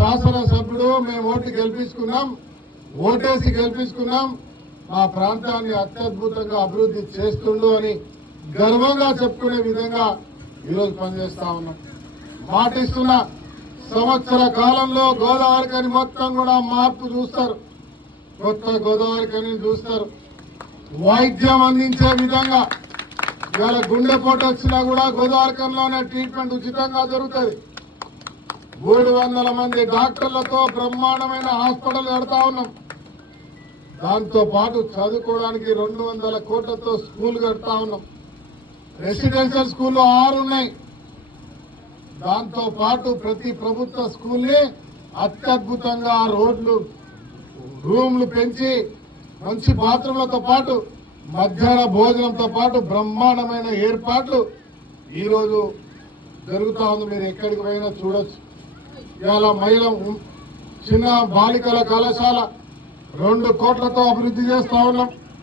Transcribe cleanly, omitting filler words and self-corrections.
శాసనసభ్యుడు మేము ఓటేసి గెలిపించుకున్నాం మా ప్రాంతాన్ని అత్యద్భుతంగా అభివృద్ధి చేస్తుండు అని గర్వంగా చెప్పుకునే విధంగా ఈరోజు పనిచేస్తా ఉన్నాం. మాటిస్తున్న సంవత్సర కాలంలో గోదావరి కని మొత్తం కూడా మార్పు చూస్తారు. కొత్త గోదావరి కని చూస్తారు. వైద్యం అందించే విధంగా ఇవాళ గుండెపోటు వచ్చినా కూడా గోదావరి కనిలోనే ట్రీట్మెంట్ ఉచితంగా జరుగుతుంది. 300 మంది డాక్టర్లతో బ్రహ్మాండమైన హాస్పిటల్ కడతా ఉన్నాం. దాంతో పాటు చదువుకోవడానికి 200 కోట్లతో స్కూల్ కడతా ఉన్నాం. రెసిడెన్షియల్ స్కూళ్ళు 6 ఉన్నాయి. దాంతో పాటు ప్రతి ప్రభుత్వ స్కూల్ని అత్యద్భుతంగా రోడ్లు రూమ్లు పెంచి మంచి బాత్రూంలతో పాటు మధ్యాహ్న భోజనంతో పాటు బ్రహ్మాండమైన ఏర్పాట్లు ఈరోజు జరుగుతూ ఉంది. మీరు ఎక్కడికి పోయినా చూడొచ్చు. ఇవాళ మహిళ చిన్న బాలికల కళాశాల 2 కోట్లతో అభివృద్ధి చేస్తా ఉన్నాం.